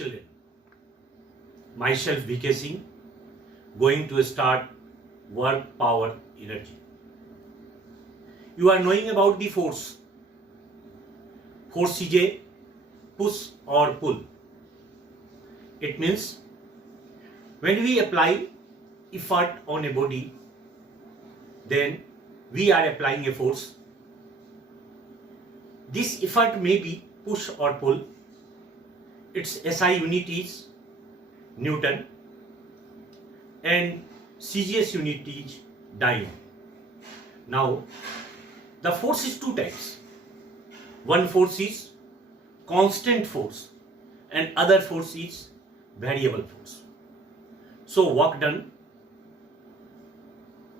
Children, myself VK Singh, going to start work power energy. You are knowing about the force. Force is a push or pull. It means when we apply effort on a body, then we are applying a force. This effort may be push or pull. Its SI unit is Newton and CGS unit is Dyne. Now, the force is two types. One force is constant force and other force is variable force. So, work done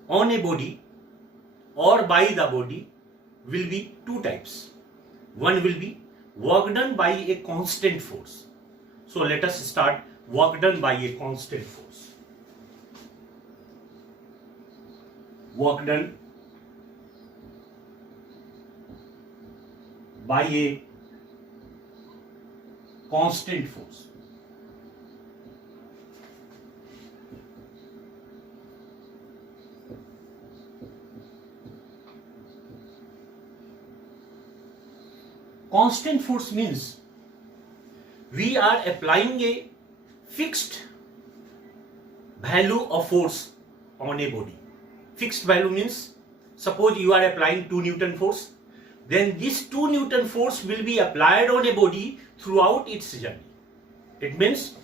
on a body or by the body will be two types. One will be work done by a constant force. So let us start work done by a constant force. Work done by a constant force. Constant force means we are applying a fixed value of force on a body. Fixed value means suppose you are applying 2 Newton force, then this 2 Newton force will be applied on a body throughout its journey. It means,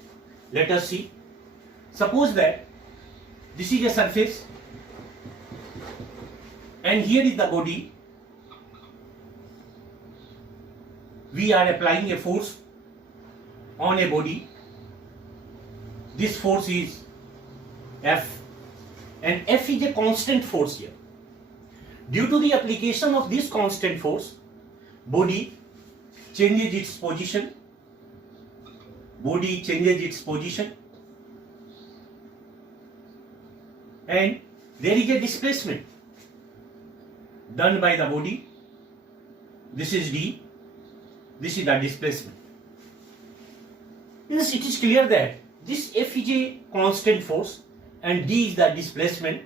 let us see, suppose that this is a surface and here is the body. We are applying a force on a body. This force is F and F is a constant force here. Due to the application of this constant force, body changes its position. Body changes its position and there is a displacement done by the body. This is D. This is the displacement. Yes, it is clear that this F is a constant force and D is the displacement.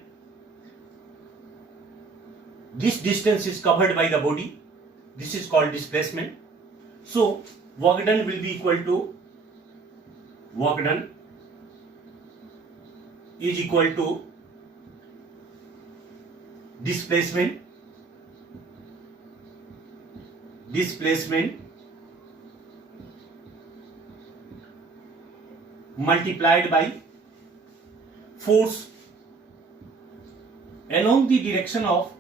This distance is covered by the body. This is called displacement. So, work done will be equal to work done is equal to displacement multiplied by force along the direction of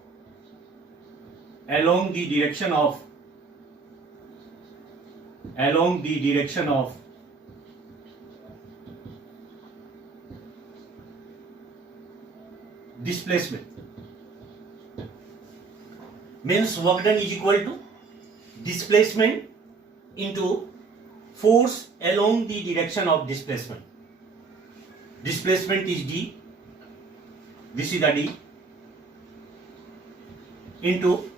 displacement. Means work done is equal to displacement into force along the direction of displacement. Displacement is D. This is the D. Into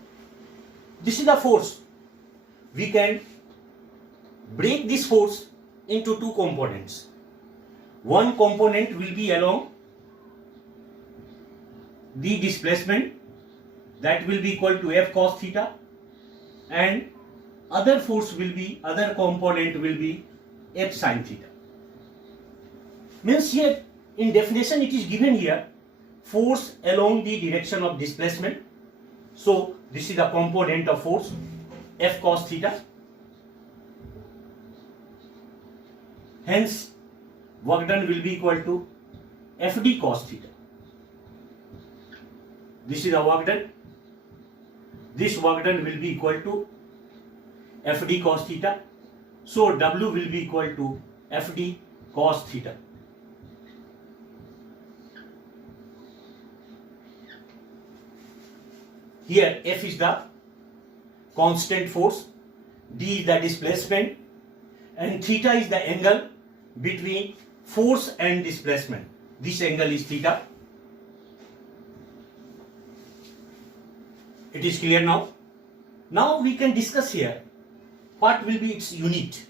this is the force. We can break this force into two components. One component will be along the displacement, that will be equal to F cos theta, and other component will be F sin theta. Means here in definition it is given here force along the direction of displacement. So this is the component of force F cos theta. Hence work done will be equal to Fd cos theta. This is the work done. This work done will be equal to Fd cos theta. So W will be equal to Fd cos theta. Here F is the constant force, D is the displacement, and theta is the angle between force and displacement. This angle is theta. It is clear now? Now we can discuss here what will be its unit.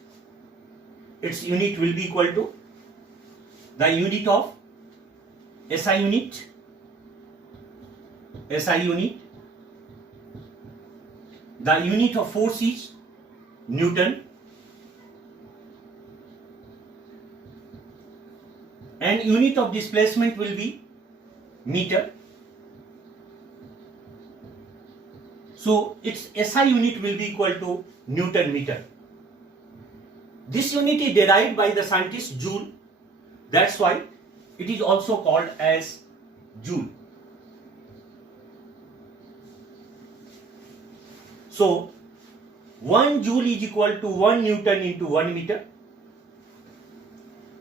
its unit will be equal to the unit of SI unit, the unit of force is Newton, and unit of displacement will be meter. So its SI unit will be equal to Newton meter. This unit is derived by the scientist Joule. That's why it is also called as Joule. So 1 Joule is equal to 1 Newton into 1 meter.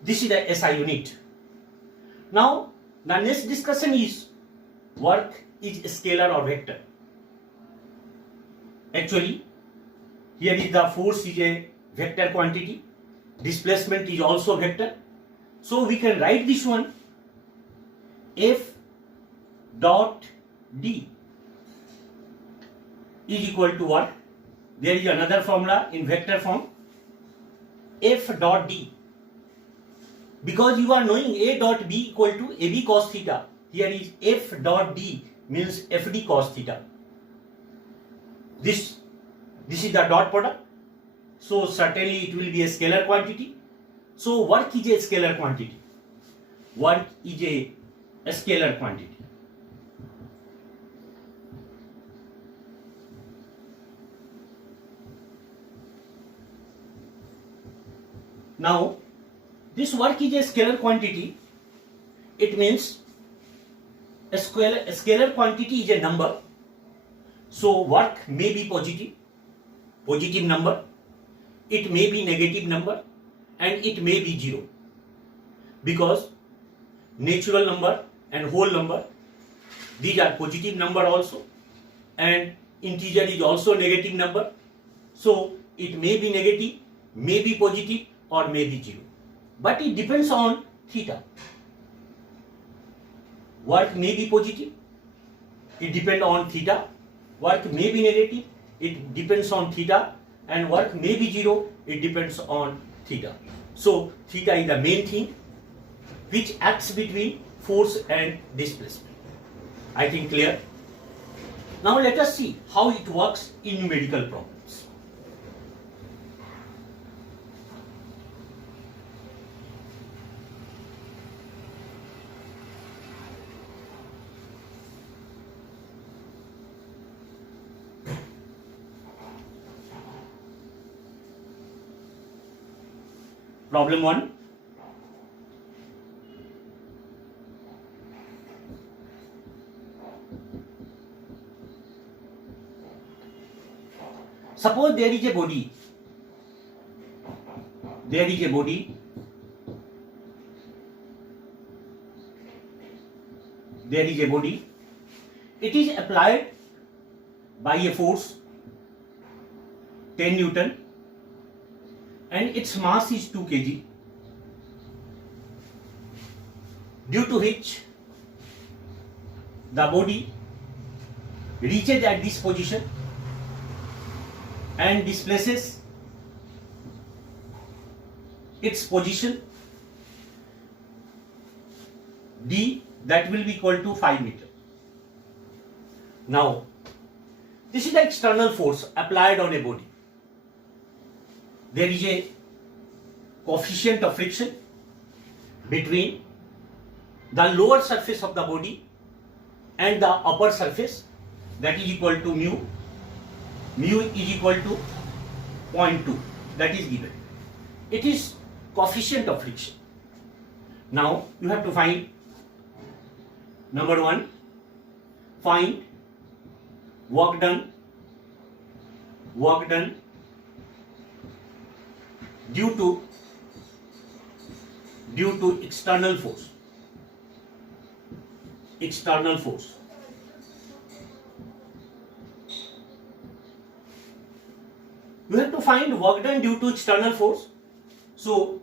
This is the SI unit. Now the next discussion is work is scalar or vector. Actually, here is the force is a vector quantity, displacement is also vector. So we can write this one F dot D is equal to what? There is another formula in vector form, F dot D. Because you are knowing A dot B equal to AB cos theta, here is F dot D means FD cos theta. This is the dot product. So certainly it will be a scalar quantity. So work is a scalar quantity. Work is a scalar quantity. Now, this work is a scalar quantity. It means a scalar quantity is a number. So work may be positive number. It may be negative number, and it may be zero. Because natural number and whole number, these are positive number also, and integer is also negative number. So it may be negative, may be positive, or may be zero. But it depends on theta. Work may be positive, it depends on theta. Work may be negative, it depends on theta. And work may be zero, it depends on theta. So theta is the main thing which acts between force and displacement. I think clear? Now let us see how it works in numerical problems. Problem 1. Suppose there is a body. There is a body. There is a body. It is applied by a force 10 Newton. And its mass is 2 kg, due to which the body reaches at this position and displaces its position d, that will be equal to 5 meter. Now, this is the external force applied on a body. There is a coefficient of friction between the lower surface of the body and the upper surface, that is equal to mu. Mu is equal to 0.2, that is given. It is coefficient of friction. Now you have to find, number 1, find work done due to external force. You have to find work done due to external force. So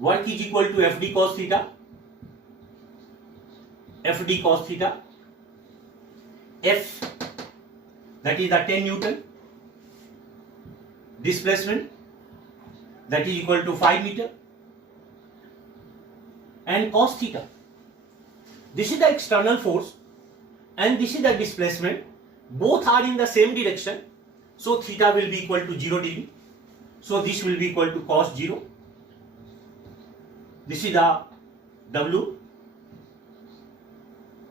work is equal to FD cos theta. FD cos theta. F, that is the 10 Newton. Displacement that is equal to 5 meter, and cos theta, this is the external force and this is the displacement, both are in the same direction, so theta will be equal to 0 degree, so this will be equal to cos 0. This is the W,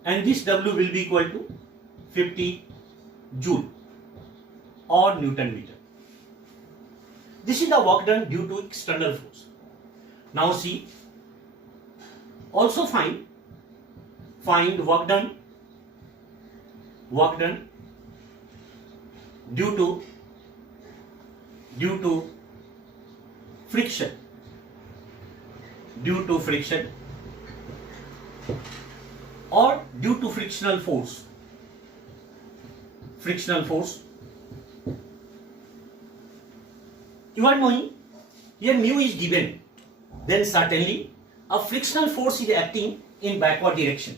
and this W will be equal to 50 joule or Newton meter. This is the work done due to external force. Now see, also find work done due to friction or due to frictional force. You are knowing here mu is given, then certainly a frictional force is acting in backward direction.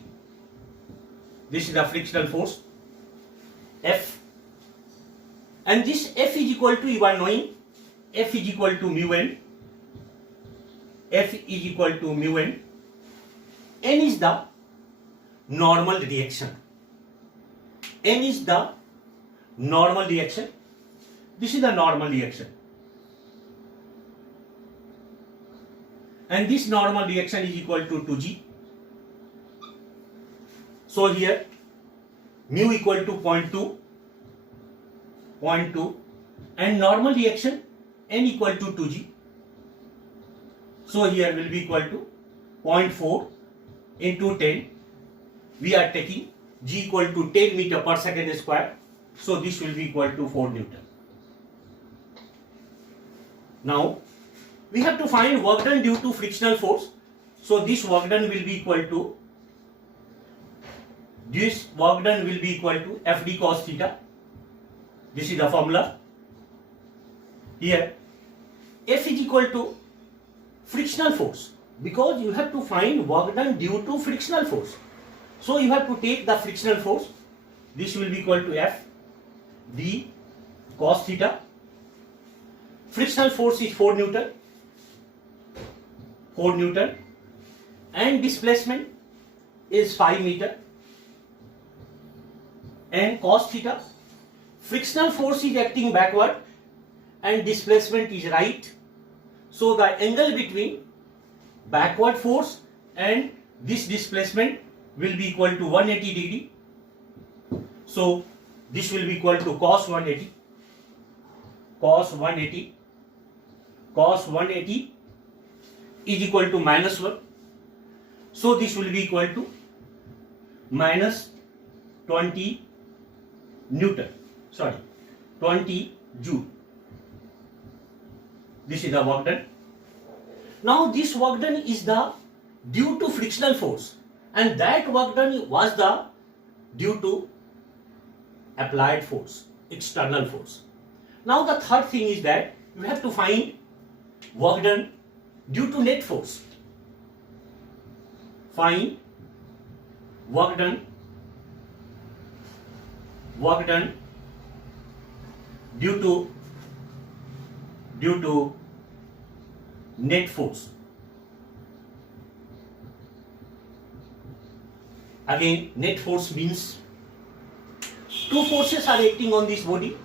This is the frictional force F, and this F is equal to, you are knowing, F is equal to mu n. N is the normal reaction. This is the normal reaction, and this normal reaction is equal to 2g. So here mu equal to 0.2, and normal reaction n equal to 2g. So here will be equal to 0.4 into 10. We are taking g equal to 10 meter per second square. So this will be equal to 4 Newton. Now we have to find work done due to frictional force. So this work done will be equal to Fd cos theta. This is the formula. Here F is equal to frictional force, because you have to find work done due to frictional force. So you have to take the frictional force. This will be equal to F d cos theta. Frictional force is 4 Newton, and displacement is 5 meter, and cos theta, frictional force is acting backward and displacement is right, so the angle between backward force and this displacement will be equal to 180 degree. So this will be equal to cos 180. Cos 180 is equal to minus 1. So this will be equal to minus 20 joule. This is the work done. Now this work done is the due to frictional force, and that work done was the due to applied force, external force. Now the third thing is that you have to find work done due to net force. Find work done due to net force. Again, net force means two forces are acting on this body.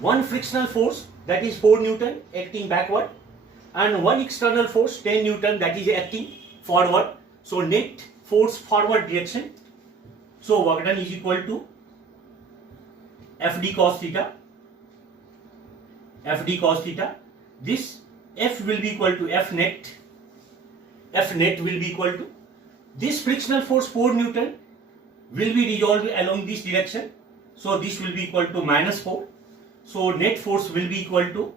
One frictional force, that is 4 Newton acting backward, and one external force 10 Newton that is acting forward. So net force forward direction. So work done is equal to Fd cos theta. This F will be equal to F net. F net will be equal to this frictional force 4 Newton will be resolved along this direction. So this will be equal to minus 4. So net force will be equal to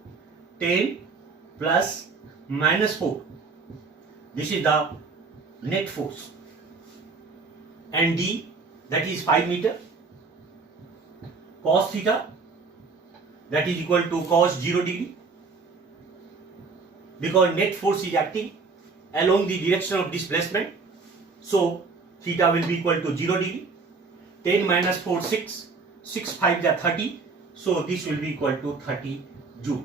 10 plus minus 4. This is the net force. And D, that is 5 meter. Cos theta, that is equal to cos 0 degree. Because net force is acting along the direction of displacement. So theta will be equal to 0 degree. 10 minus 4, 6. 6 5 are 30. So this will be equal to 30 joule.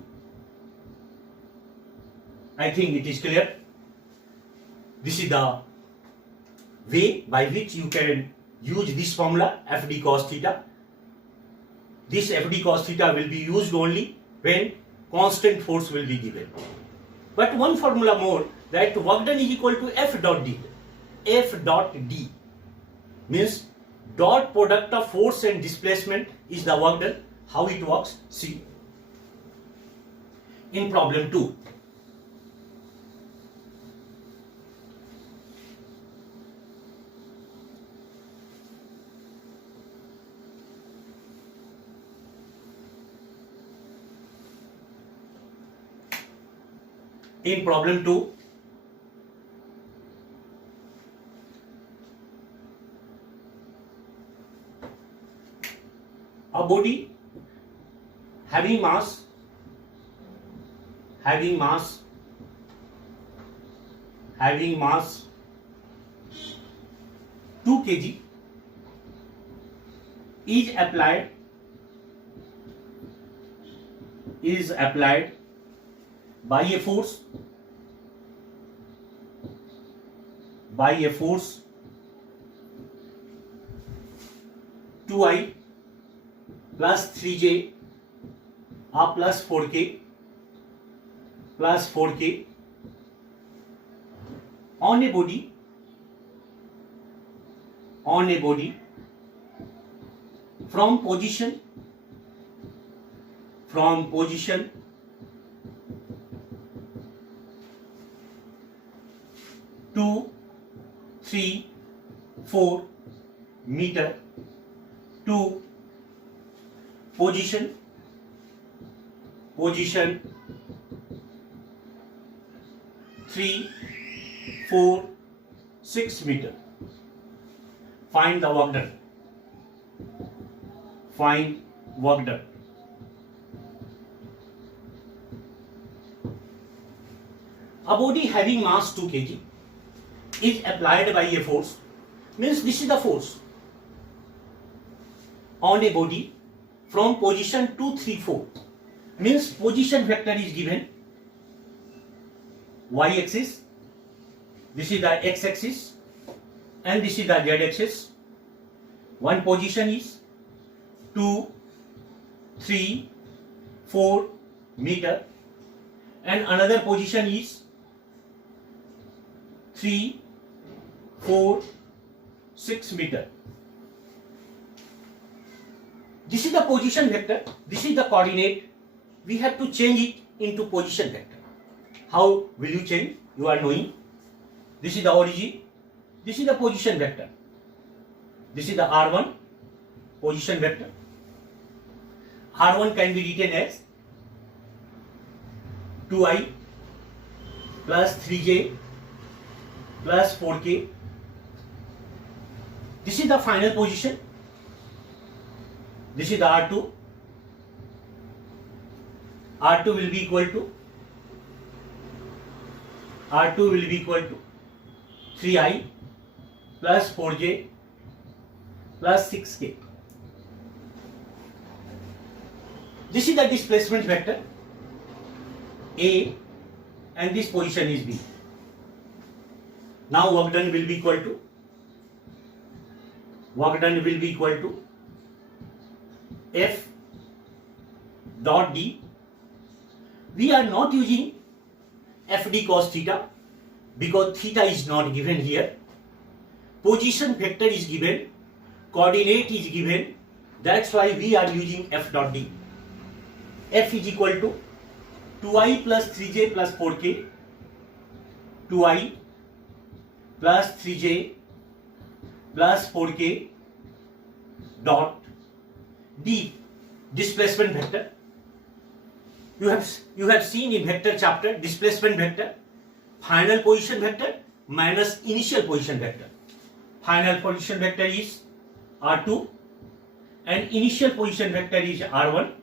I think it is clear. This is the way by which you can use this formula Fd cos theta. This Fd cos theta will be used only when constant force will be given. But one formula more, that work done is equal to F dot D. F dot D means dot product of force and displacement is the work done. How it works? See. In problem 2. In problem 2, a body having mass 2 kg is applied by a force 2I plus 3J plus 4K on a body from position 2, 3, 4 meter to position 3, 4, 6 meter. Find the work done. A body having mass 2 kg is applied by a force, means this is the force on a body from position 2, 3, 4, means position vector is given y axis, this is the x axis and this is the z axis. One position is 2, 3, 4 meter and another position is 3, 4, 6 meter. This is the position vector, this is the coordinate. We have to change it into position vector. How will you change? You are knowing. This is the origin, this is the position vector. This is the R1 position vector. R1 can be written as 2I plus 3J plus 4K. This is the final position. This is the R2. R2 will be equal to 3I plus 4J plus 6K. This is the displacement vector A and this position is B. Now work done will be equal to F dot D. We are not using Fd cos theta because theta is not given here. Position vector is given, coordinate is given, that's why we are using F dot D. F is equal to 2I plus 3J plus 4K, 2I plus 3J plus 4K dot D, displacement vector. You have seen in vector chapter displacement vector, final position vector minus initial position vector. Final position vector is R2 and initial position vector is R1.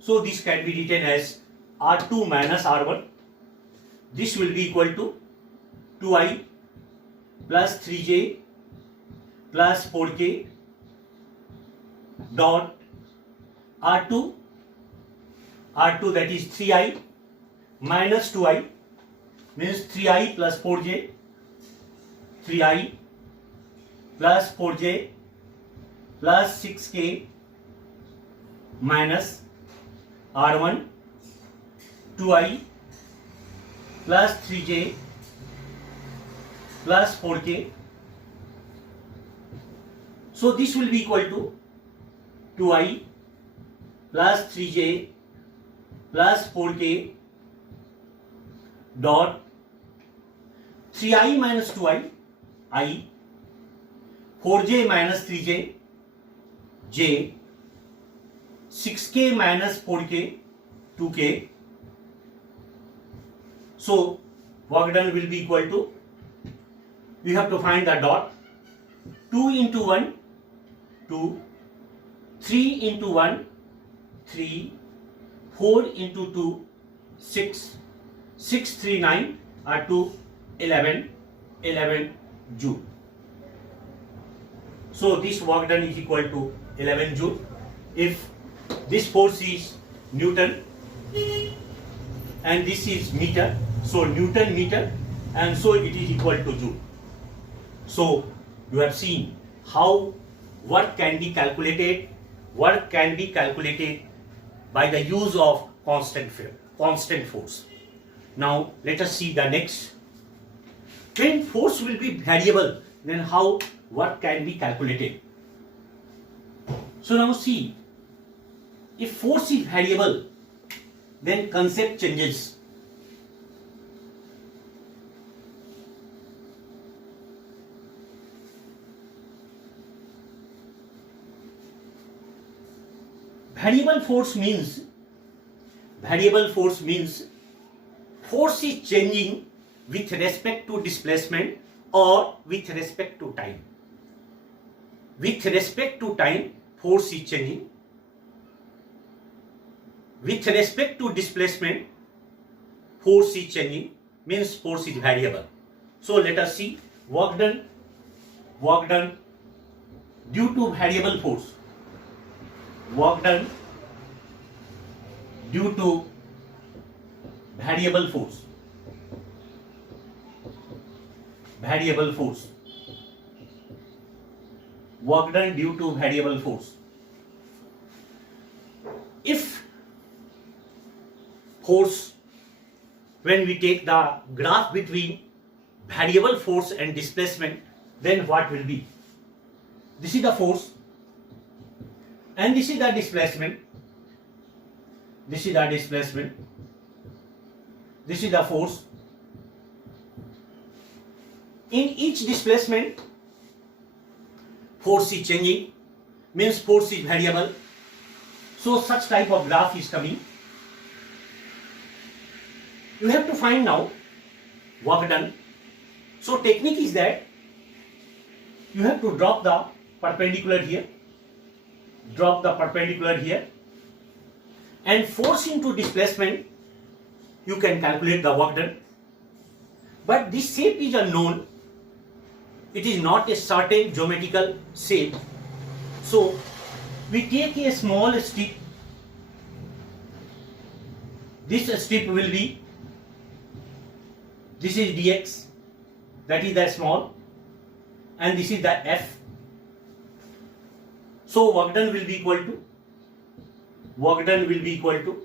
So this can be written as R2 minus R1. This will be equal to 2I plus 3J plus 4K dot R2 that is 3I minus 2I means 3i plus 4j, 3i plus 4j plus 6k minus r1, 2i plus 3j plus 4k. So this will be equal to 2i plus 3j plus 4k dot 3i minus 2i, I, 4j minus 3j, j, 6k minus 4k, 2k. So work done will be equal to, we have to find the dot, 2 into 1, 2, 3 into 1, 3, 4 into 2, 6, 6, 3, 9 are 2, 11, 11 joule. So this work done is equal to 11 joule. If this force is Newton and this is meter, so Newton meter, and so it is equal to joule. So you have seen how work can be calculated. Work can be calculated by the use of constant force. Now let us see the next. When force will be variable, then how work can be calculated. So now see, if force is variable, then concept changes. Variable force means force is changing with respect to displacement or with respect to time. With respect to time, force is changing. With respect to displacement, force is changing, means force is variable. So let us see work done due to variable force. Work done due to variable force. Variable force. Work done due to variable force. If force, when we take the graph between variable force and displacement, then what will be? This is the force and this is the displacement. This is the displacement. This is the force. In each displacement, force is changing, means force is variable. So such type of graph is coming. You have to find now work done. So technique is that you have to drop the perpendicular here, drop the perpendicular here, and force into displacement, you can calculate the work done. But this shape is unknown. It is not a certain geometrical shape. So we take a small strip. This strip will be, this is dx, that is the small, and this is the f. So work done will be equal to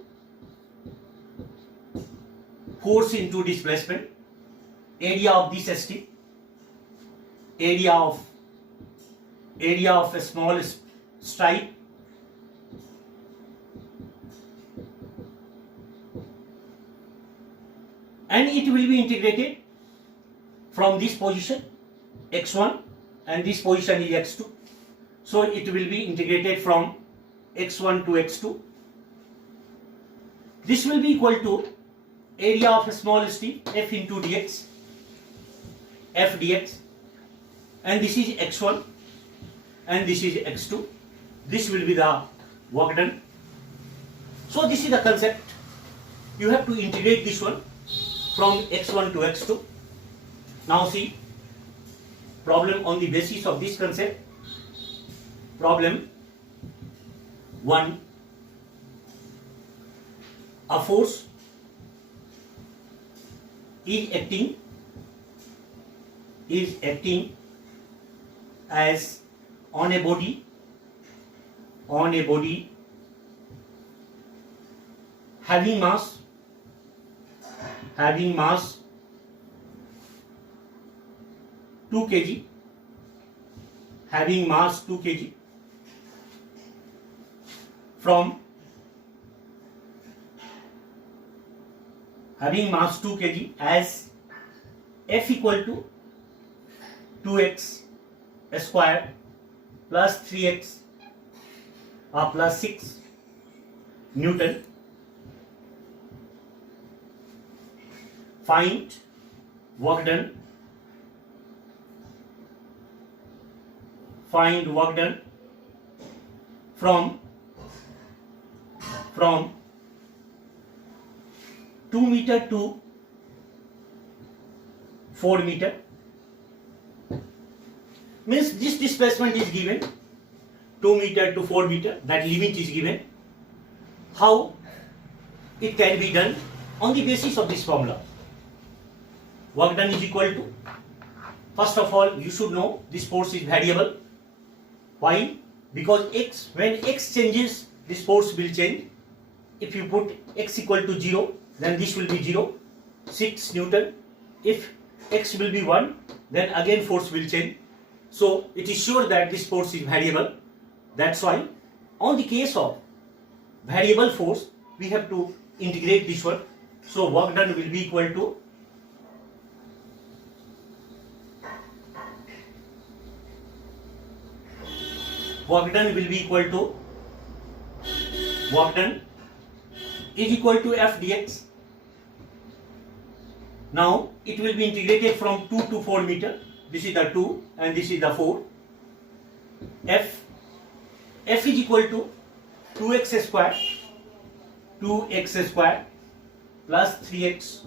force into displacement, area of this strip, area of a small stripe, and it will be integrated from this position x1 and this position is x2. So it will be integrated from x1 to x2. This will be equal to area of a small strip, f into dx, f dx, and this is x1 and this is x2. This will be the work done. So this is the concept. You have to integrate this one from x1 to x2. Now see, problem on the basis of this concept. Problem 1. A force is acting as on a body having mass 2 kg, having mass 2 kg from having mass 2 kg as F equal to 2x square plus 3x plus 6 Newton. Find work done. Find work done from 2 meter to 4 meter. Means this displacement is given 2 meter to 4 meter, that limit is given. How it can be done? On the basis of this formula, work done is equal to, first of all you should know this force is variable. Why? Because x, when x changes, this force will change. If you put x equal to 0, then this will be 0, 6 Newton. If x will be 1, then again force will change. So it is sure that this force is variable. That's why on the case of variable force, we have to integrate this one. So work done will be equal to work done is equal to F dx. Now it will be integrated from 2 to 4 meter. This is the 2 and this is the 4. F is equal to 2x square plus 3x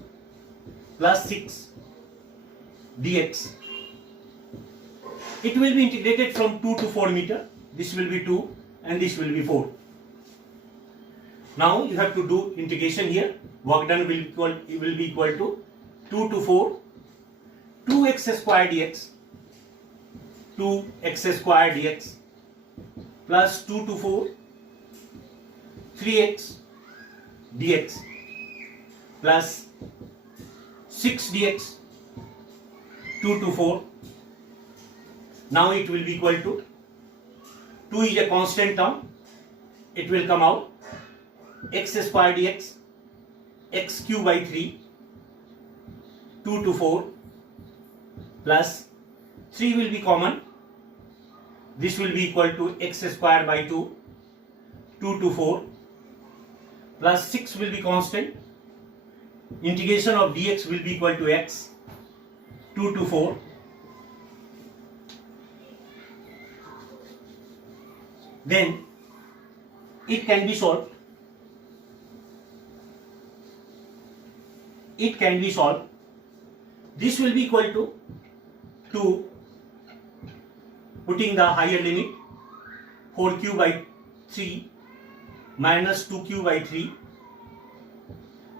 plus 6 dx. It will be integrated from 2 to 4 meter. This will be 2 and this will be 4. Now you have to do integration here. Work done will be equal to 2 to 4, 2x square dx, 2x square dx plus 2 to 4, 3x dx plus 6 dx, 2 to 4. Now it will be equal to 2 is a constant term. It will come out x square dx, x cube by 3, 2 to 4 plus 3 will be common. This will be equal to x square by 2, 2 to 4 plus 6 will be constant. Integration of dx will be equal to x, 2 to 4. Then it can be solved. This will be equal to 2, putting the higher limit, 4q by 3 minus 2q by 3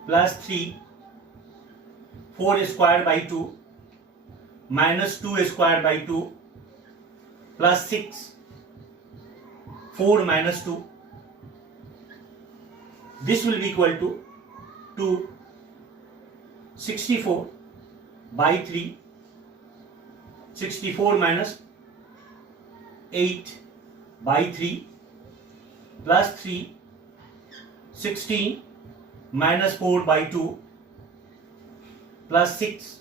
plus 3, 4 square by 2 minus 2 square by 2 plus 6, 4 minus 2. This will be equal to 64 by 3, 64 minus 8 by 3 plus 3, 16 minus 4 by 2 plus 6,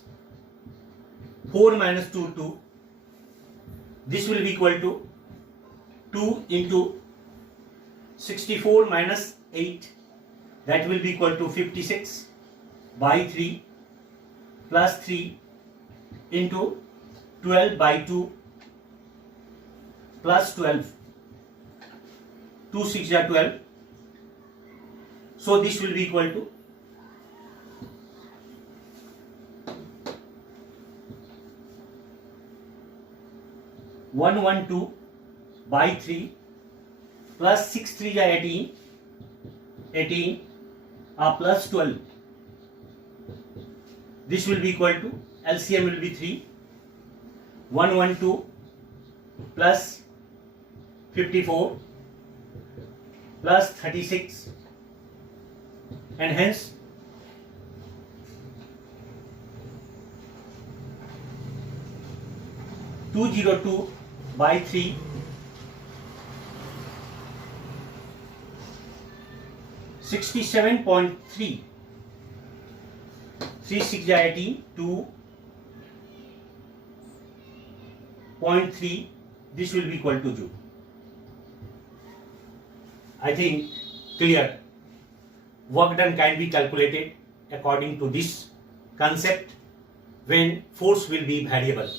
4 minus 2, 2. This will be equal to 2 into 64 minus 8, that will be equal to 56 by 3 plus 3 into 12 by 2 plus 12, 2 6 are 12. So this will be equal to 112 by 3 plus 6 3 are 18 plus 12 This will be equal to, LCM will be 3, 112 plus 54 plus 36, and hence 202 by 3 67.3 3 6 18 2.3. This will be equal to joule. I think clear. Work done can be calculated according to this concept when force will be variable.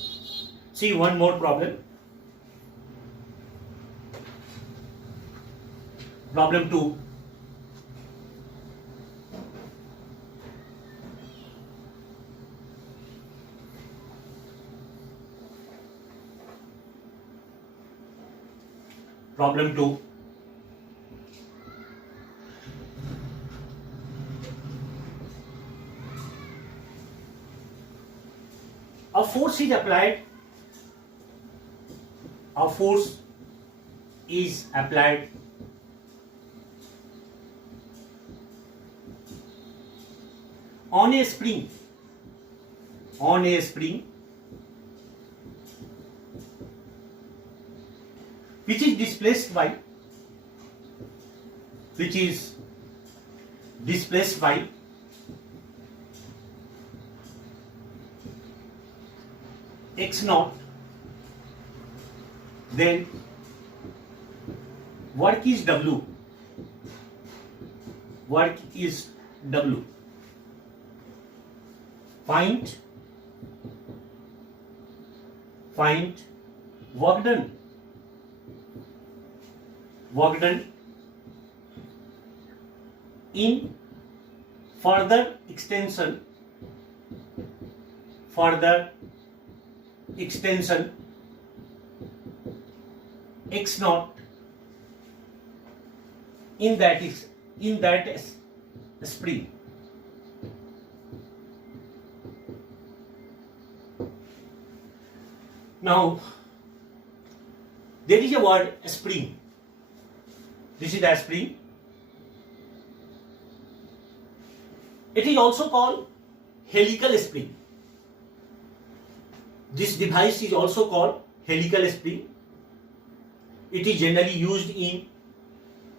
See one more problem. Problem 2. Problem 2. A force is applied. A force is applied on a spring. On a spring which is displaced by x naught, then work is W. Work is W. Find work done. Work done in further extension x naught in that spring. Now there is a word spring. This is the spring. It is also called helical spring. This device is also called helical spring. It is generally used in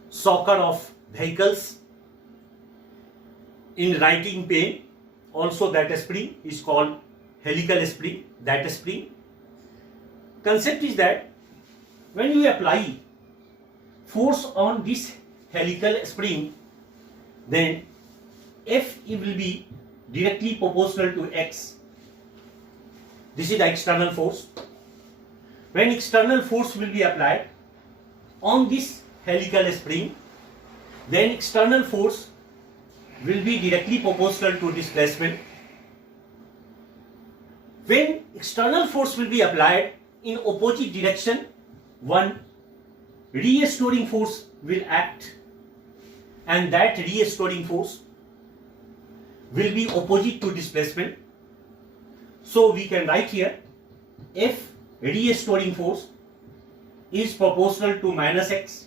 shocker of vehicles, in writing pen. Also that spring is called helical spring. That spring concept is that when you apply force on this helical spring, then F will be directly proportional to X. This is the external force. When external force will be applied on this helical spring, then external force will be directly proportional to displacement. When external force will be applied in opposite direction, one restoring force will act, and that restoring force will be opposite to displacement. So we can write here F restoring force is proportional to minus X,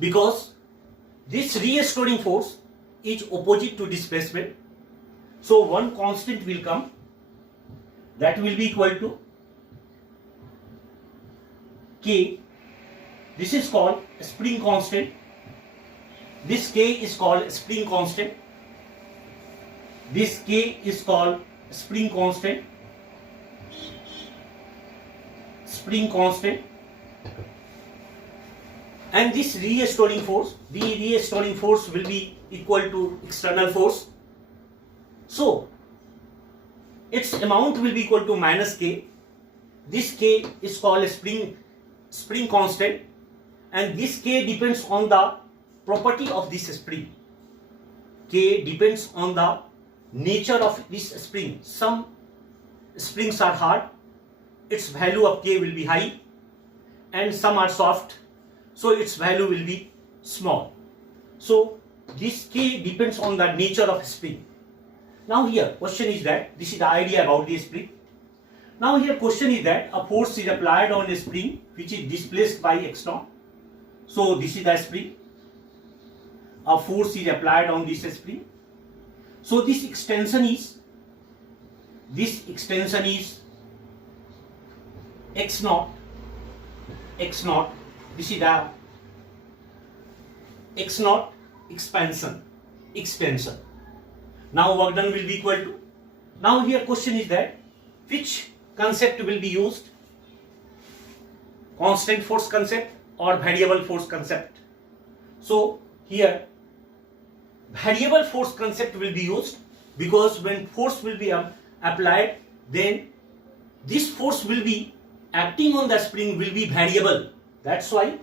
because this restoring force is opposite to displacement. So one constant will come, that will be equal to K. This is called spring constant. This K is called spring constant. This K is called spring constant. Spring constant. And this restoring force, the restoring force will be equal to external force. So its amount will be equal to minus K. This K is called spring constant, and this K depends on the property of this spring. K depends on the nature of this spring. Some springs are hard, its value of K will be high, and some are soft, so its value will be small. So this K depends on the nature of spring. Now here question is that this is the idea about the spring. Now here question is that a force is applied on a spring which is displaced by x naught. So this is the spring. A force is applied on this spring. So this extension is x naught. This is the x naught extension. Now work done will be equal to. Now here question is that which concept will be used? Constant force concept or variable force concept? So here variable force concept will be used, because when force will be applied, then this force will be acting on the spring will be variable. That's why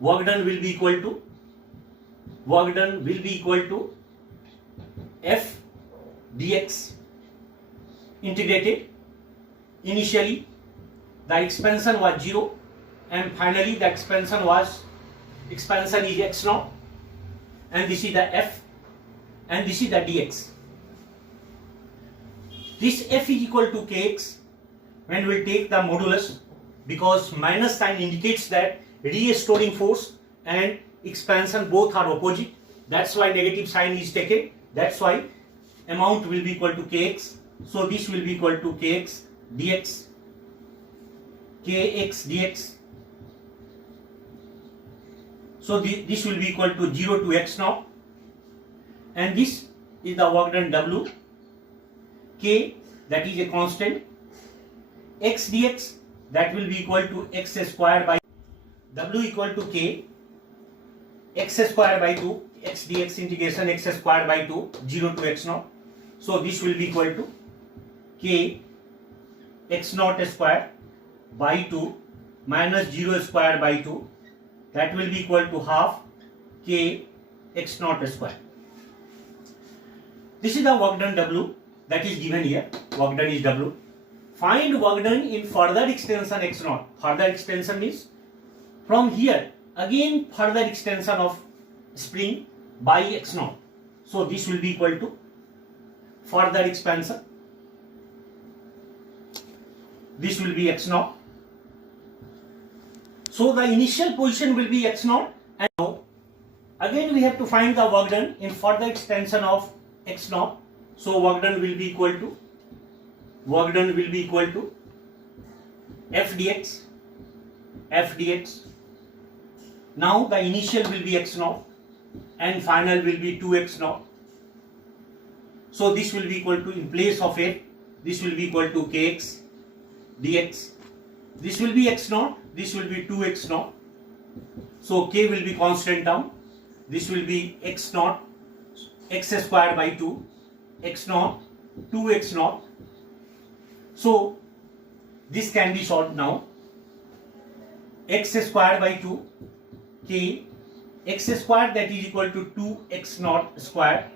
work done will be equal to F dx integrated. Initially the expansion was 0 and finally the expansion is x naught, and this is the F and this is the dx. This F is equal to kx when we take the modulus, because minus sign indicates that restoring force and expansion both are opposite. That's why negative sign is taken. That's why amount will be equal to kx. So this will be equal to kx dx. So this will be equal to 0 to x naught, and this is the work done W. K, that is a constant. X dx, that will be equal to x square by W equal to K x square by 2, x dx integration x square by 2, 0 to x naught. So this will be equal to K x naught square by 2 minus 0 square by 2, that will be equal to half K x naught square. This is the work done W that is given here. Work done is W. Find work done in further extension x naught. Further extension means from here again further extension of spring by x naught. So this will be equal to further expansion. This will be x naught. So the initial position will be x naught, and now again we have to find the work done in further extension of x naught. So work done will be equal to F dx. Now the initial will be x naught and final will be 2x naught. So this will be equal to, in place of F, this will be equal to kx dx. This will be x naught, this will be 2x naught. So k will be constant term. This will be x naught, x square by 2, x naught, 2x naught. So this can be solved now. X square by 2, k, x square, that is equal to 2x naught square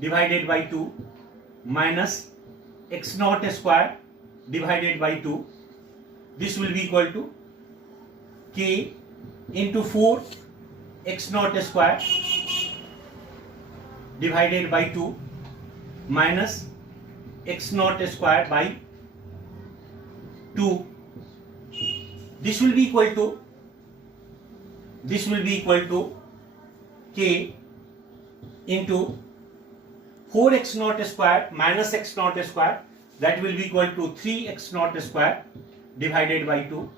divided by 2 minus x naught square divided by 2. This will be equal to k into 4 x naught square divided by 2 minus x naught square by 2. This will be equal to k into 4x naught square minus x naught square, that will be equal to 3x naught square divided by 2,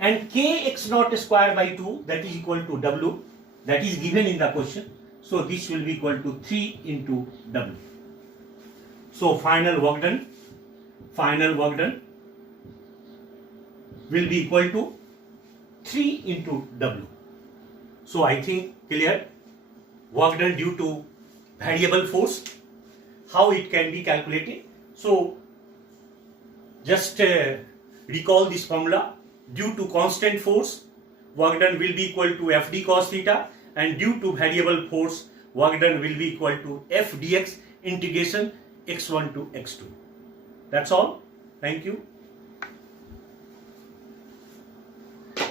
and k x naught square by 2, that is equal to W, that is given in the question. So this will be equal to 3 into W. So final work done will be equal to 3 into W. So I think clear. Work done due to variable force, how it can be calculated. So just recall this formula. Due to constant force, work done will be equal to F d cos theta, and due to variable force, work done will be equal to F dx integration x1 to x2. That's all. Thank you.